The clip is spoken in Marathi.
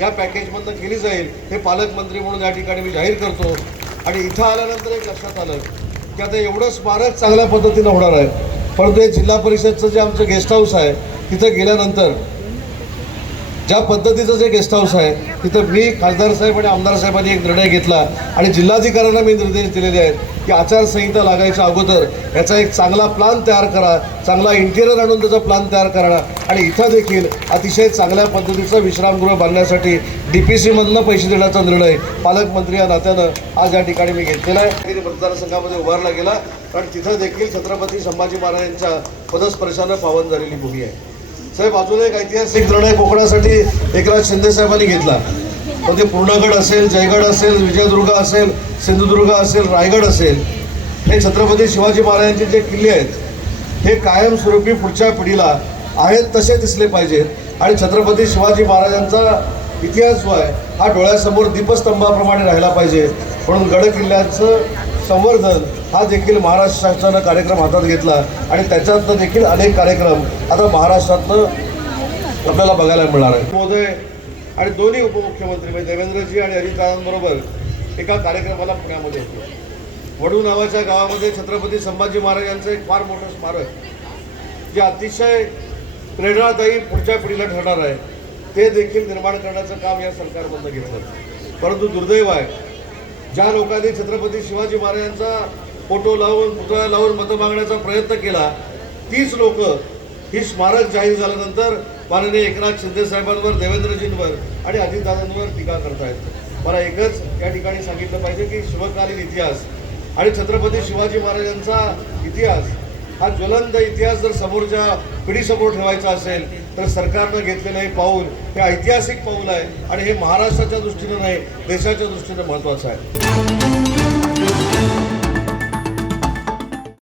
या पॅकेजमधनं केली जाईल हे पालकमंत्री म्हणून या ठिकाणी मी जाहीर करतो। आणि इथं आल्यानंतर एक लक्षात आलं की आता एवढं स्मारक चांगल्या पद्धतीनं होणार आहे, परंतु हे जिल्हा परिषदचं जे आमचं गेस्ट हाऊस आहे तिथं गेल्यानंतर ज्या पद्धतीचं जे गेस्ट हाऊस आहे तिथं मी खासदार साहेब आणि आमदार साहेबांनी एक निर्णय घेतला आणि जिल्हाधिकाऱ्यांना मी निर्देश दिलेले आहेत की आचारसंहिता लागायच्या अगोदर याचा एक चांगला प्लान तयार करा, चांगला इंटिरियर आणून त्याचा प्लान तयार करा आणि इथं देखील अतिशय चांगल्या पद्धतीचं विश्रामगृह बांधण्यासाठी DPC मधनं पैसे देण्याचा निर्णय पालकमंत्री या नात्यानं आज या ठिकाणी मी घेतलेला आहे। मतदारसंघामध्ये उभारला गेला कारण तिथं देखील छत्रपती संभाजी महाराजांच्या पदस्पर्शानं पावन झालेली भूमी आहे। साहेब, अजून एक ऐतिहासिक निर्णय कोकणासाठी एकनाथ शिंदे साहेबांनी घेतला, पण ते पूर्णगड असेल, जयगड असेल, विजयदुर्ग असेल, सिंधुदुर्ग असेल, रायगड असेल, हे छत्रपती शिवाजी महाराजांचे जे किल्ले आहेत हे कायमस्वरूपी पुढच्या पिढीला आहेत तसे दिसले पाहिजेत आणि छत्रपती शिवाजी महाराजांचा इतिहास जो आहे हा डोळ्यासमोर दीपस्तंभाप्रमाणे राहिला पाहिजे, म्हणून गड किल्ल्यांचं संवर्धन हा देखील महाराष्ट्र शासनानं कार्यक्रम हातात घेतला आणि त्याच्यातनं देखील अनेक कार्यक्रम आता महाराष्ट्रातनं आपल्याला बघायला मिळणार आहे। महोदय आणि दोन्ही उपमुख्यमंत्री म्हणजे देवेंद्रजी आणि अजितदादांबरोबर एका कार्यक्रमाला पुण्यामध्ये होतो। वडू नावाच्या गावामध्ये छत्रपती संभाजी महाराजांचं एक फार मोठं स्मारक जे अतिशय प्रेरणादायी पुढच्या पिढीला ठरणार आहे ते देखील निर्माण करण्याचं काम या सरकारमधनं घेतलं। परंतु दुर्दैव आहे, ज्या लोकांनी छत्रपती शिवाजी महाराजांचा फोटो लावून पुतळा लावून मतं मागण्याचा प्रयत्न केला तीच लोक ही स्मारक जाहीर झाल्यानंतर माननीय एकनाथ शिंदे साहेबांवर, देवेंद्रजींवर आणि अजितदादांवर टीका करतायत। मला एकच या ठिकाणी सांगितलं पाहिजे की शिवकालीन इतिहास आणि छत्रपती शिवाजी महाराजांचा इतिहास हा ज्वलंत इतिहास जर समोरच्या पिढीसमोर ठेवायचा असेल तर सरकारनं घेतलेलं हे पाऊल हे ऐतिहासिक पाऊल आहे आणि हे महाराष्ट्राच्या दृष्टीनं नाही देशाच्या दृष्टीनं महत्त्वाचं आहे।